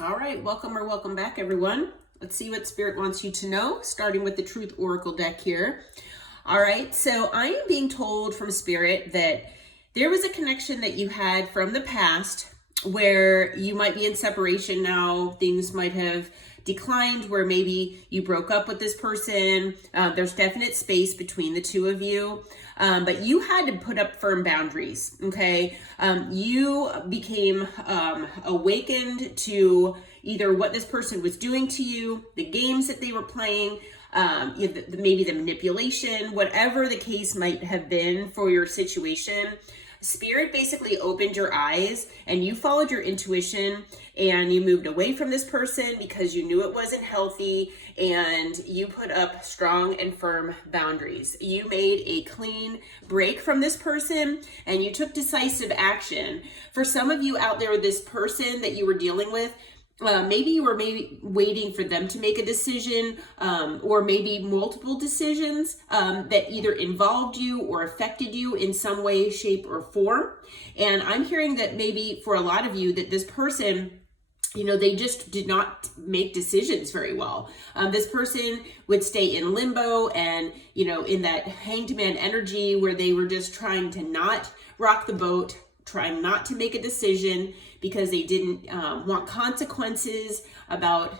All right, welcome back, everyone. Let's see what Spirit wants you to know, starting with the Truth Oracle deck here. All right, so I am being told from Spirit that there was a connection that you had from the past where you might be in separation now. Things might have declined where maybe you broke up with this person. There's definite space between the two of you. But you had to put up firm boundaries, okay? You became awakened to either what this person was doing to you, the games that they were playing, maybe the manipulation, whatever the case might have been for your situation. Spirit basically opened your eyes and you followed your intuition and you moved away from this person because you knew it wasn't healthy, and you put up strong and firm boundaries. You made a clean break from this person and you took decisive action. For some of you out there, this person that you were dealing with, maybe you were waiting for them to make a decision, or maybe multiple decisions that either involved you or affected you in some way, shape, or form. And I'm hearing that maybe for a lot of you that this person, they just did not make decisions very well. This person would stay in limbo and, in that hanged man energy where they were just trying to not rock the boat, trying not to make a decision because they didn't want consequences about,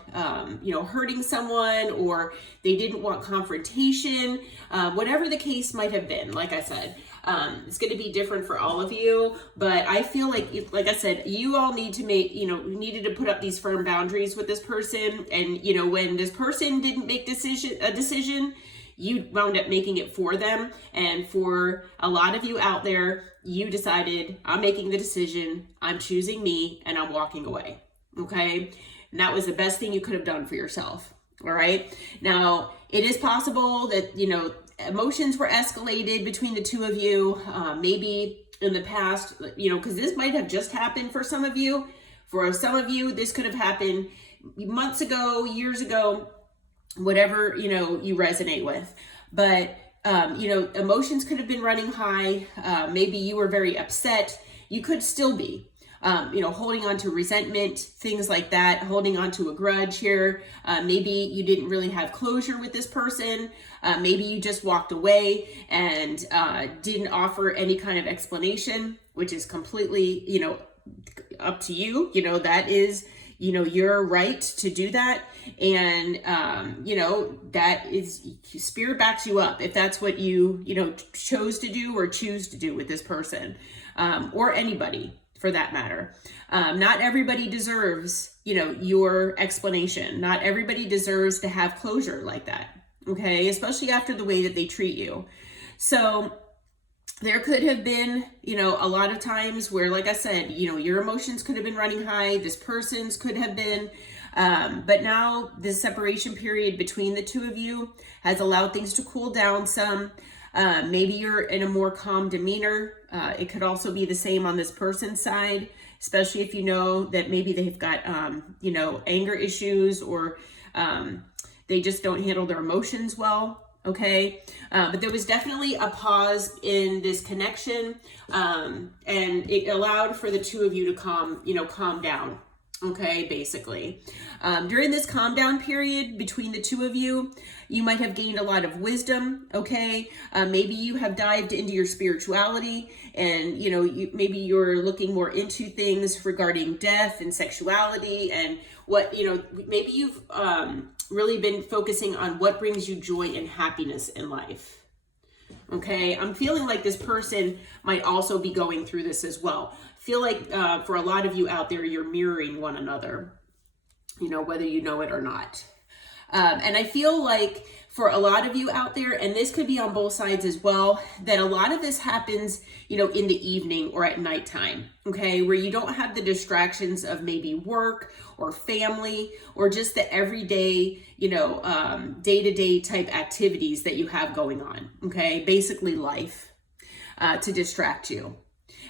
hurting someone, or they didn't want confrontation, whatever the case might have been. Like I said, it's going to be different for all of you, but I feel like I said, you all need to needed to put up these firm boundaries with this person. And, when this person didn't make a decision, you wound up making it for them. And for a lot of you out there, you decided, I'm making the decision, I'm choosing me, and I'm walking away. Okay. And that was the best thing you could have done for yourself. All right. Now, it is possible that, emotions were escalated between the two of you. Maybe in the past, because this might have just happened for some of you. For some of you, this could have happened months ago, years ago, whatever, you resonate with. But, emotions could have been running high. Maybe you were very upset. You could still be, holding on to resentment, things like that, holding on to a grudge here. Maybe you didn't really have closure with this person. Maybe you just walked away and didn't offer any kind of explanation, which is completely, up to you. That is, your right to do that. And, that is, Spirit backs you up if that's what you, chose to do or choose to do with this person, or anybody for that matter. Not everybody deserves, your explanation. Not everybody deserves to have closure like that. Okay. Especially after the way that they treat you. So there could have been, a lot of times where, like I said, your emotions could have been running high. This person's could have been, but now this separation period between the two of you has allowed things to cool down some. Maybe you're in a more calm demeanor. It could also be the same on this person's side, especially if you know that maybe they've got, anger issues, or they just don't handle their emotions well. Okay. But there was definitely a pause in this connection. And it allowed for the two of you to calm down. Okay. Basically, during this calm down period between the two of you, you might have gained a lot of wisdom. Okay. Maybe you have dived into your spirituality, and, maybe you're looking more into things regarding death and sexuality, and what, maybe you've, really been focusing on what brings you joy and happiness in life. Okay. I'm feeling like this person might also be going through this as well. Feel like, for a lot of you out there, you're mirroring one another, whether you know it or not. And I feel like for a lot of you out there, and this could be on both sides as well, that a lot of this happens, in the evening or at nighttime, okay, where you don't have the distractions of maybe work or family or just the everyday, day-to-day type activities that you have going on, okay, basically life, to distract you.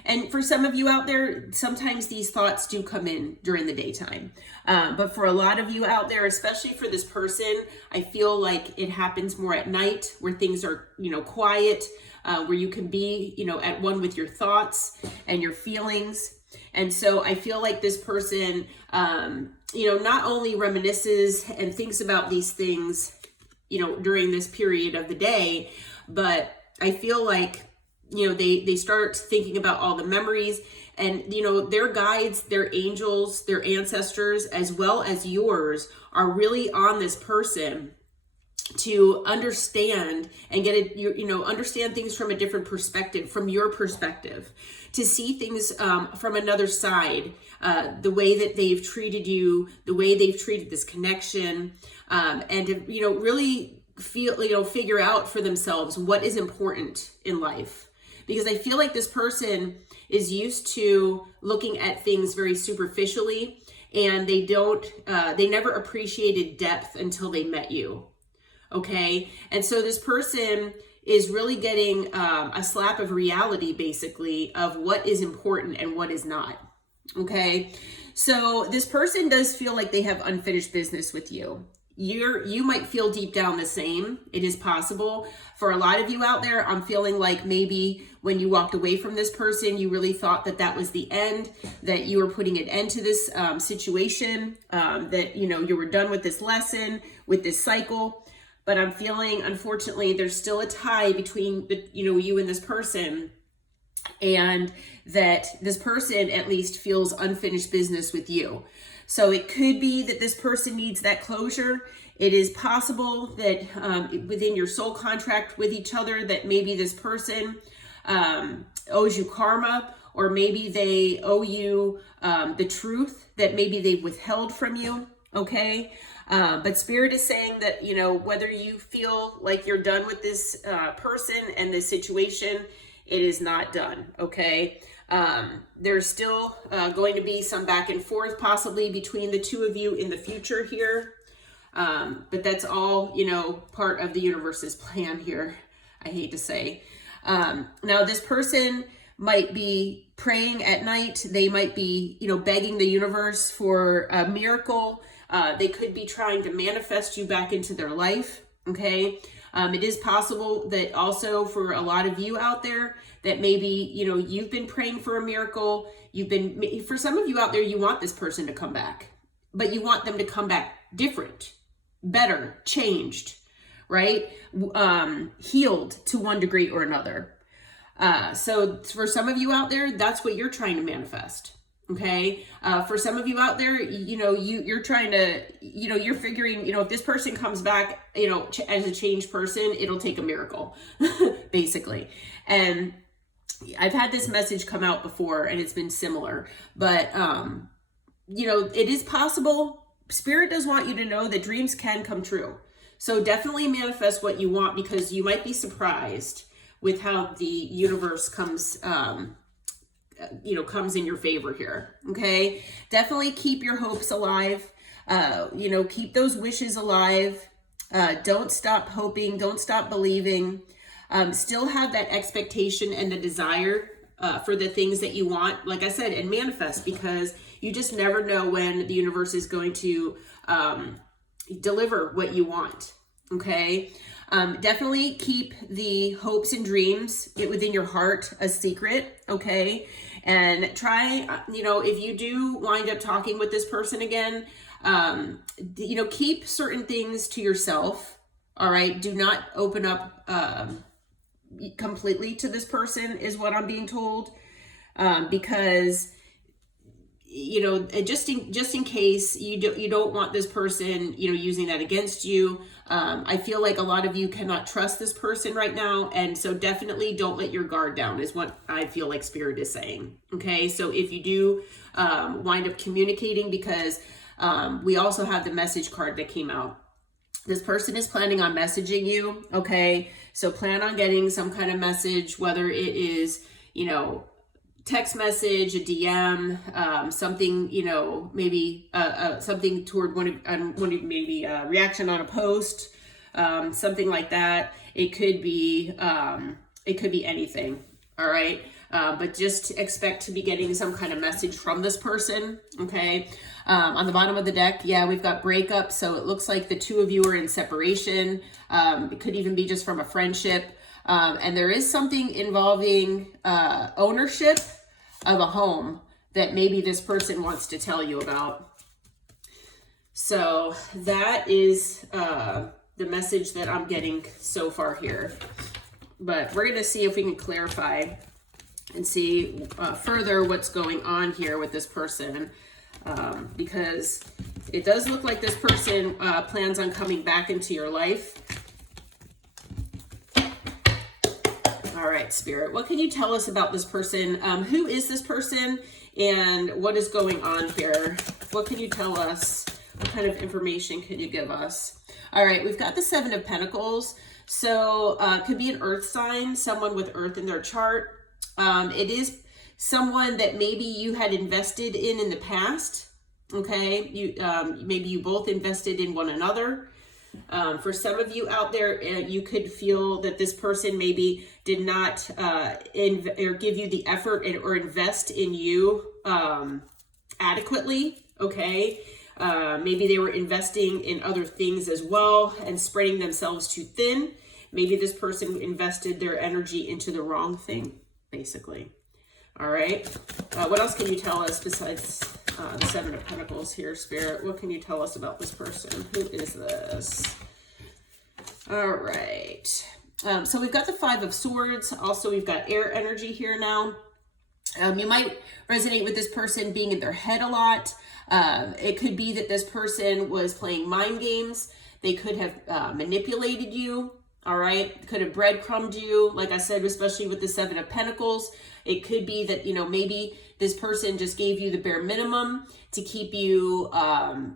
And for some of you out there, sometimes these thoughts do come in during the daytime. But for a lot of you out there, especially for this person, I feel like it happens more at night, where things are, quiet, where you can be, at one with your thoughts and your feelings. And so I feel like this person not only reminisces and thinks about these things, during this period of the day, but I feel like, they start thinking about all the memories and, their guides, their angels, their ancestors, as well as yours, are really on this person to understand and get it, understand things from a different perspective, from your perspective, to see things from another side, the way that they've treated you, the way they've treated this connection, and to, really figure out for themselves what is important in life. Because I feel like this person is used to looking at things very superficially, and they never appreciated depth until they met you. Okay. And so this person is really getting a slap of reality, basically, of what is important and what is not. Okay. So this person does feel like they have unfinished business with you. You might feel deep down the same. It is possible. For a lot of you out there, I'm feeling like maybe when you walked away from this person, you really thought that that was the end, that you were putting an end to this situation, that, you were done with this lesson, with this cycle. But I'm feeling, unfortunately, there's still a tie between you and this person, and that this person at least feels unfinished business with you. So it could be that this person needs that closure. It is possible that within your soul contract with each other, that maybe this person owes you karma, or maybe they owe you the truth that maybe they've withheld from you. Okay. But Spirit is saying that, whether you feel like you're done with this person and this situation, it is not done. Okay. There's still going to be some back and forth possibly between the two of you in the future here. But that's all, part of the universe's plan here, I hate to say. Now this person might be praying at night. They might be, begging the universe for a miracle. They could be trying to manifest you back into their life. Okay. It is possible that also for a lot of you out there that maybe, you've been praying for a miracle. For some of you out there, you want this person to come back, but you want them to come back different, better, changed, right? Healed to one degree or another. So for some of you out there, that's what you're trying to manifest. Okay. For some of you out there, you're trying to, you're figuring, if this person comes back, as a changed person, it'll take a miracle, basically. And I've had this message come out before and it's been similar, but, it is possible. Spirit does want you to know that dreams can come true. So definitely manifest what you want, because you might be surprised with how the universe comes, comes in your favor here. Okay. Definitely keep your hopes alive. Keep those wishes alive. Don't stop hoping. Don't stop believing. Still have that expectation and the desire, for the things that you want, like I said, and manifest, because you just never know when the universe is going to, deliver what you want. Okay. Definitely keep the hopes and dreams within your heart a secret. Okay. And try, if you do wind up talking with this person again, keep certain things to yourself. All right. Do not open up, completely to this person is what I'm being told. Because, just in case you don't want this person, using that against you. I feel like a lot of you cannot trust this person right now. And so definitely don't let your guard down is what I feel like Spirit is saying. Okay. So if you do, wind up communicating, because, we also have the message card that came out. This person is planning on messaging you. Okay. So plan on getting some kind of message, whether it is, text message, a DM, something, maybe something toward one of maybe a reaction on a post, something like that. It could be anything. All right. But just expect to be getting some kind of message from this person. Okay. On the bottom of the deck, yeah, we've got breakup. So it looks like the two of you are in separation. It could even be just from a friendship. And there is something involving ownership of a home that maybe this person wants to tell you about. So that is the message that I'm getting so far here. But we're going to see if we can clarify and see further what's going on here with this person. Because it does look like this person plans on coming back into your life. All right, Spirit, what can you tell us about this person? Who is this person and what is going on here? What can you tell us? What kind of information can you give us? All right, we've got the Seven of Pentacles. So it could be an earth sign, someone with earth in their chart. It is someone that maybe you had invested in the past. Okay, maybe you both invested in one another. For some of you out there, you could feel that this person maybe did not or give you the effort or invest in you adequately. Okay, maybe they were investing in other things as well and spreading themselves too thin. Maybe this person invested their energy into the wrong thing, basically. All right. What else can you tell us besides the Seven of Pentacles here, Spirit? What can you tell us about this person? Who is this? All right. So we've got the Five of Swords. Also, we've got air energy here now. You might resonate with this person being in their head a lot. It could be that this person was playing mind games. They could have manipulated you. All right. Could have breadcrumbed you. Like I said, especially with the Seven of Pentacles. It could be that, maybe this person just gave you the bare minimum to keep you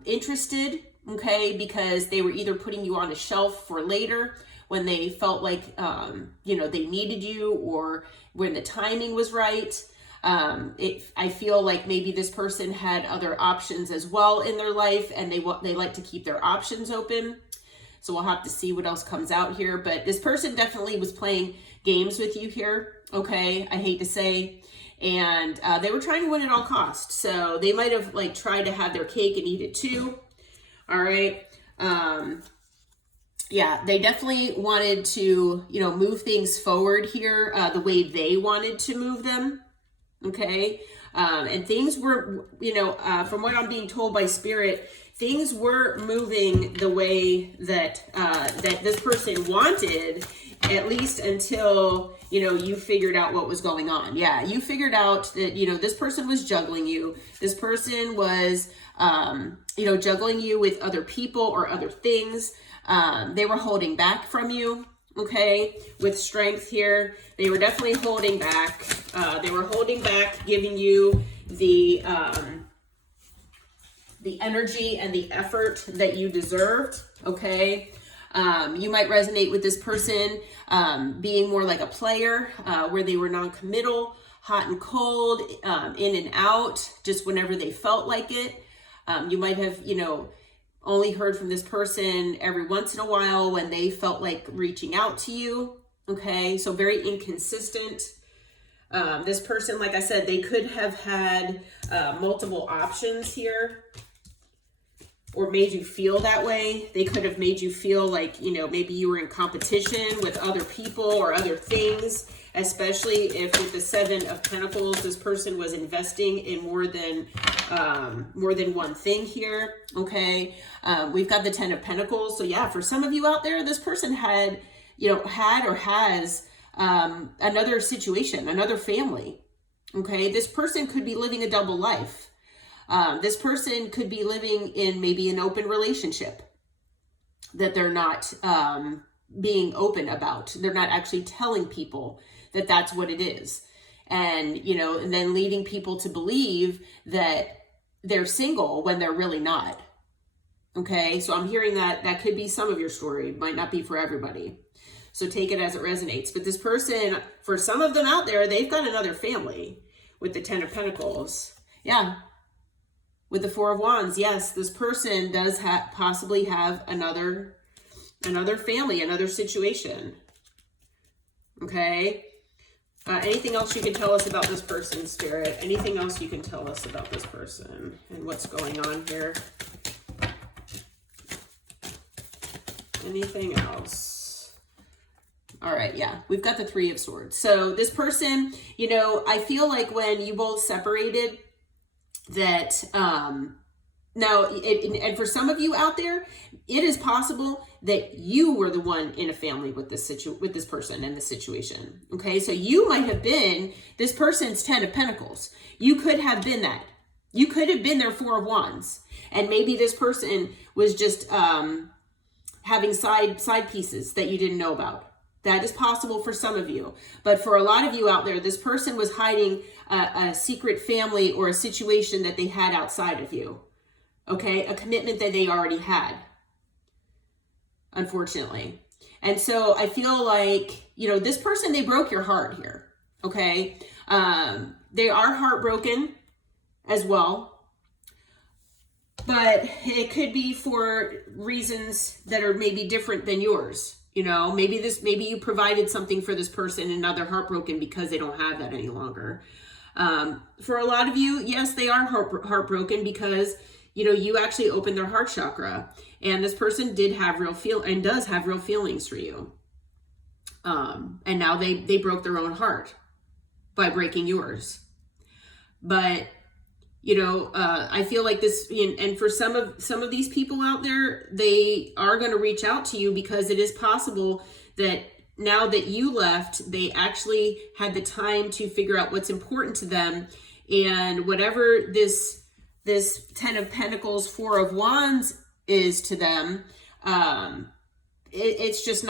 interested, okay? Because they were either putting you on a shelf for later when they felt like, they needed you, or when the timing was right. I feel like maybe this person had other options as well in their life, and they like to keep their options open. So we'll have to see what else comes out here. But this person definitely was playing games with you here, okay? I hate to say. And they were trying to win at all costs. So they might have tried to have their cake and eat it too. All right. Yeah, they definitely wanted to, move things forward here the way they wanted to move them. Okay. And things were, from what I'm being told by Spirit, things were moving the way that that this person wanted, at least until, you figured out what was going on. Yeah, you figured out that, this person was juggling you. This person was, juggling you with other people or other things. They were holding back from you. Okay, with strength here. They were definitely holding back. They were holding back, giving you the energy and the effort that you deserved. Okay. You might resonate with this person being more like a player, where they were non-committal, hot and cold, in and out, just whenever they felt like it. You might have, only heard from this person every once in a while when they felt like reaching out to you. Okay, so very inconsistent. This person, like I said, they could have had multiple options here, or made you feel that way. They could have made you feel like, maybe you were in competition with other people or other things, especially if with the Seven of Pentacles, this person was investing in more than one thing here. Okay. We've got the Ten of Pentacles. So yeah, for some of you out there, this person had or has another situation, another family. Okay. This person could be living a double life. This person could be living in maybe an open relationship that they're not being open about. They're not actually telling people that that's what it is. And, and then leading people to believe that they're single when they're really not. Okay, so I'm hearing that could be some of your story. It might not be for everybody. So take it as it resonates. But this person, for some of them out there, they've got another family with the Ten of Pentacles. Yeah. With the Four of Wands, yes, this person does possibly have another family, another situation. Okay. Anything else you can tell us about this person, Spirit? Anything else you can tell us about this person and what's going on here? Anything else? All right, yeah, we've got the Three of Swords. So this person, I feel like when you both separated, that Now, and for some of you out there, it is possible that you were the one in a family with this person in this situation. Okay, so you might have been this person's 10 of Pentacles. You could have been that. You could have been their 4 of Wands, and maybe this person was just having side pieces that you didn't know about. That is possible for some of you. But for a lot of you out there, this person was hiding a secret family or a situation that they had outside of you. Okay, a commitment that they already had, unfortunately. And so I feel like, you know, this person, they broke your heart here. Okay, they are heartbroken as well, but it could be for reasons that are maybe different than yours. You know, maybe you provided something for this person and now they're heartbroken because they don't have that any longer. For a lot of you, yes, they are heartbroken because, you know, you actually opened their heart chakra, and this person does have real feelings for you. And now they broke their own heart by breaking yours. But, you know, I feel like this, and for some of these people out there, they are going to reach out to you because it is possible that now that you left, they actually had the time to figure out what's important to them, and whatever this 10 of Pentacles, 4 of Wands is to them, it's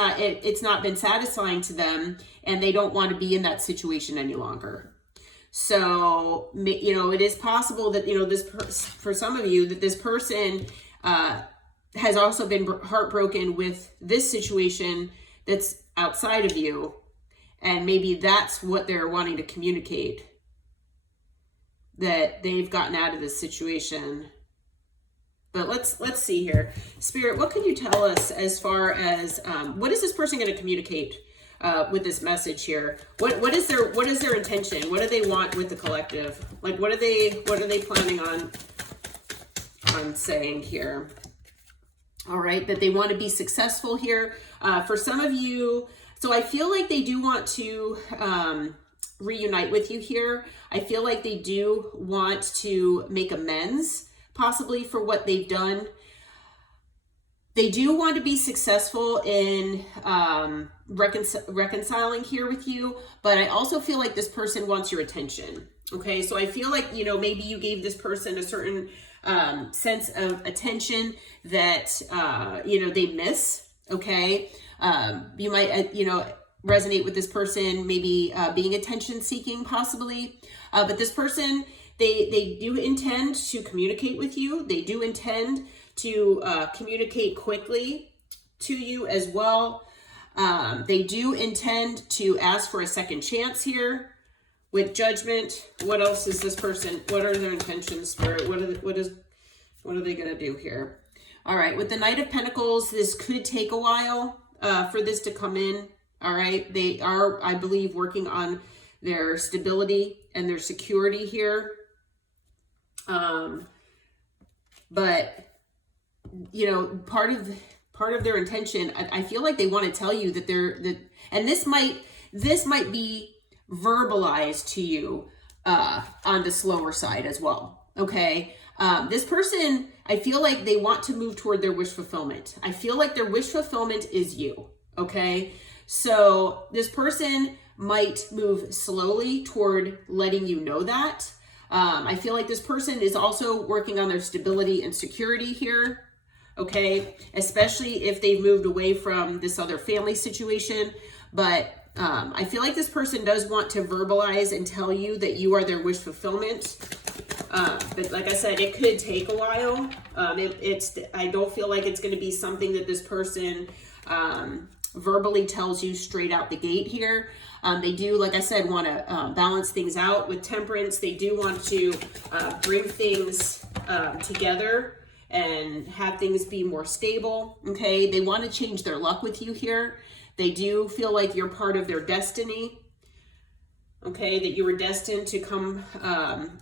not been satisfying to them, and they don't want to be in that situation any longer. So, you know, it is possible that, you know, for some of you, that this person has also been heartbroken with this situation that's outside of you, and maybe that's what they're wanting to communicate, that they've gotten out of this situation. But let's see here. Spirit, what can you tell us as far as what is this person going to communicate with this message here? What is their intention? What do they want with the collective? Like, what are they planning on saying here? All right, that they want to be successful here. For some of you, so I feel like they do want to reunite with you here. I feel like they do want to make amends, possibly for what they've done. They do want to be successful in reconciling here with you, but I also feel like this person wants your attention. Okay, so I feel like, you know, maybe you gave this person a certain sense of attention that, you know, they miss. Okay, you might, you know, resonate with this person, maybe being attention seeking possibly, but this person, they do intend to communicate with you. They do intend to communicate quickly to you as well. They do intend to ask for a second chance here with Judgment. What else is this person? What are their intentions, Spirit? What are they going to do here? All right, with the Knight of Pentacles, this could take a while for this to come in. All right, they are, I believe, working on their stability and their security here. But, you know, part of their intention, I feel like they want to tell you that and this might be verbalized to you on the slower side as well. Okay, this person, I feel like they want to move toward their wish fulfillment. I feel like their wish fulfillment is you. Okay, so this person might move slowly toward letting you know that. I feel like this person is also working on their stability and security here. Okay, especially if they've moved away from this other family situation. But I feel like this person does want to verbalize and tell you that you are their wish fulfillment. But like I said, it could take a while. I don't feel like it's going to be something that this person verbally tells you straight out the gate here. They do, like I said, want to balance things out with Temperance. They do want to bring things together and have things be more stable. Okay, they want to change their luck with you here. They do feel like you're part of their destiny. Okay, that you were destined to come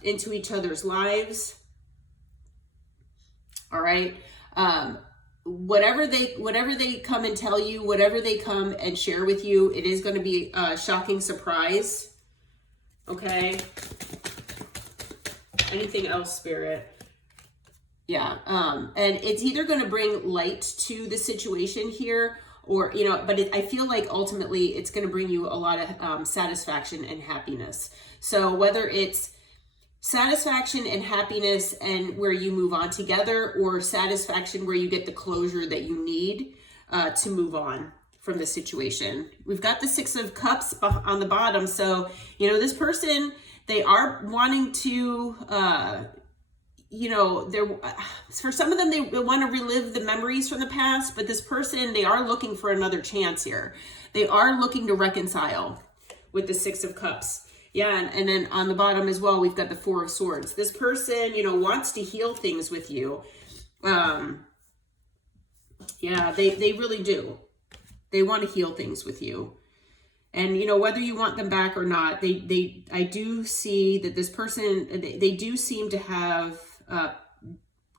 into each other's lives. All right. Whatever they come and tell you, whatever they come and share with you, it is going to be a shocking surprise. Okay. Anything else, Spirit? Yeah. And it's either going to bring light to the situation here, or, you know, but I feel like ultimately it's going to bring you a lot of satisfaction and happiness. So whether it's satisfaction and happiness and where you move on together, or satisfaction where you get the closure that you need to move on from the situation. We've got the Six of Cups on the bottom. So, you know, this person, they are wanting to, you know, for some of them, they want to relive the memories from the past, but this person, they are looking for another chance here. They are looking to reconcile with the Six of Cups. Yeah, and then on the bottom as well, we've got the Four of Swords. This person, you know, wants to heal things with you. Yeah, they really do. They want to heal things with you. And, you know, whether you want them back or not, I do see that this person, they do seem to have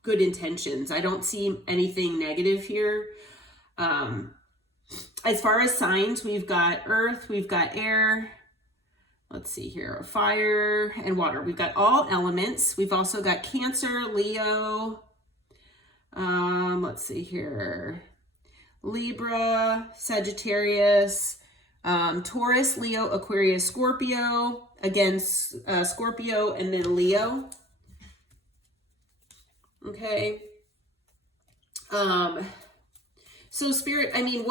good intentions. I don't see anything negative here. As far as signs, we've got earth, we've got air. Let's see here, fire and water. We've got all elements. We've also got Cancer, Leo. Let's see here. Libra, Sagittarius, Taurus, Leo, Aquarius, Scorpio. Again, Scorpio and then Leo. Okay. So Spirit, I mean,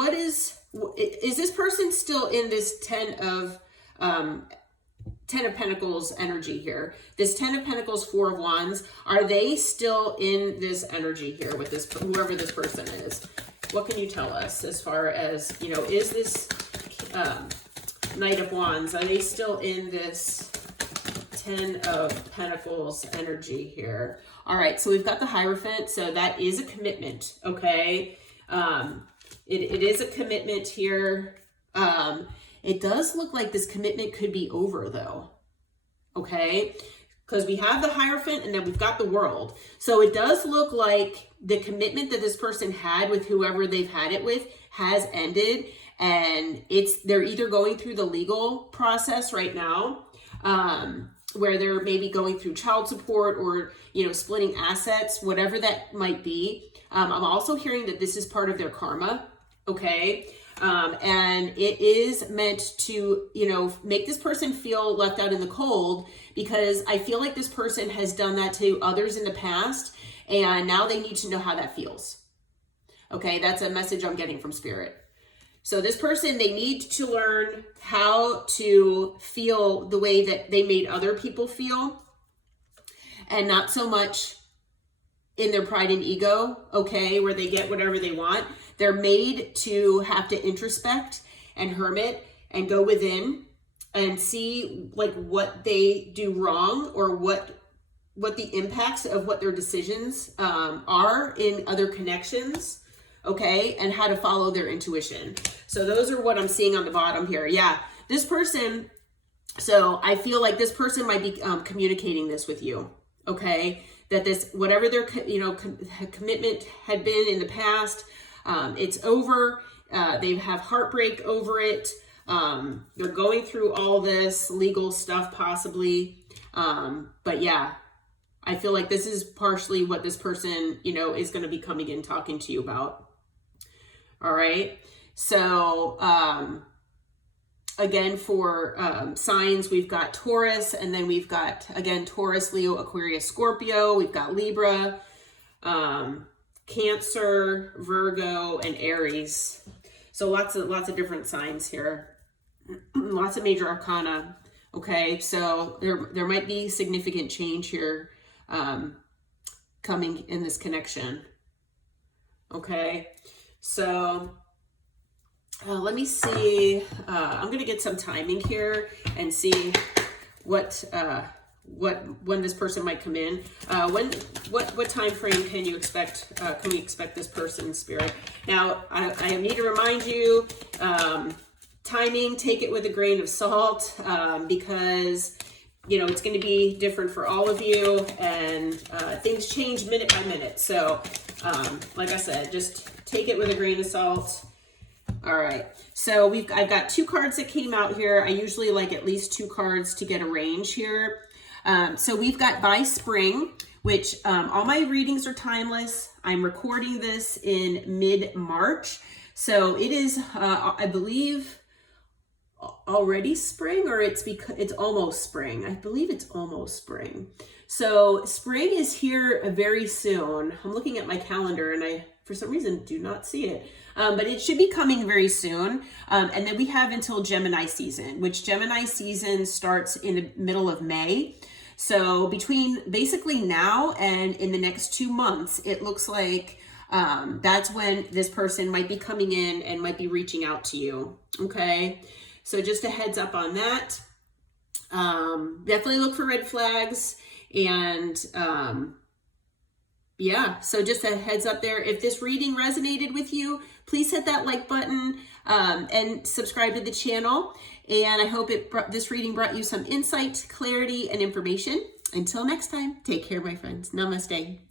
is this person still in this Ten of Pentacles energy here? This Ten of Pentacles, Four of Wands, are they still in this energy here with this, whoever this person is? What can you tell us as far as, you know, is this Knight of Wands, are they still in this Ten of Pentacles energy here? All right, so we've got the Hierophant, so that is a commitment, okay? It is a commitment here. It does look like this commitment could be over though, okay? Because we have the Hierophant and then we've got the World. So it does look like the commitment that this person had with whoever they've had it with has ended, and they're either going through the legal process right now, where they're maybe going through child support or, you know, splitting assets, whatever that might be. I'm also hearing that this is part of their karma, okay? And it is meant to, you know, make this person feel left out in the cold, because I feel like this person has done that to others in the past, and now they need to know how that feels. Okay, that's a message I'm getting from Spirit. So this person, they need to learn how to feel the way that they made other people feel, and not so much in their pride and ego, okay, where they get whatever they want. They're made to have to introspect and hermit and go within and see like what they do wrong, or what the impacts of what their decisions are in other connections, okay, and how to follow their intuition. So those are what I'm seeing on the bottom here. Yeah, this person, so I feel like this person might be communicating this with you, okay, that this, whatever their, you know, commitment had been in the past, it's over. They have heartbreak over it. They're going through all this legal stuff possibly. But yeah, I feel like this is partially what this person, you know, is going to be coming in talking to you about. All right. So, again, for signs, we've got Taurus, and then we've got, again, Taurus, Leo, Aquarius, Scorpio. We've got Libra, Cancer, Virgo, and Aries. So lots of different signs here. Lots of major arcana. Okay, so there might be significant change here coming in this connection. Okay, so let me see. I'm going to get some timing here and see what when this person might come in. What time frame can you expect? Can we expect this person, Spirit? Now, I need to remind you, timing, take it with a grain of salt, because you know it's going to be different for all of you, and things change minute by minute. So, like I said, just take it with a grain of salt. All right, so I've got two cards that came out here. I usually like at least two cards to get a range here. So we've got by spring, which all my readings are timeless. I'm recording this in mid-March. So it is, I believe, already spring, or it's almost spring. I believe it's almost spring. So spring is here very soon. I'm looking at my calendar and I, for some reason, do not see it. But it should be coming very soon. And then we have until Gemini season, which Gemini season starts in the middle of May. So between basically now and in the next 2 months, it looks like that's when this person might be coming in and might be reaching out to you. Okay. So just a heads up on that. Definitely look for red flags. And yeah, so just a heads up there. If this reading resonated with you, please hit that like button and subscribe to the channel. And I hope this reading brought you some insight, clarity, and information. Until next time, take care, my friends. Namaste.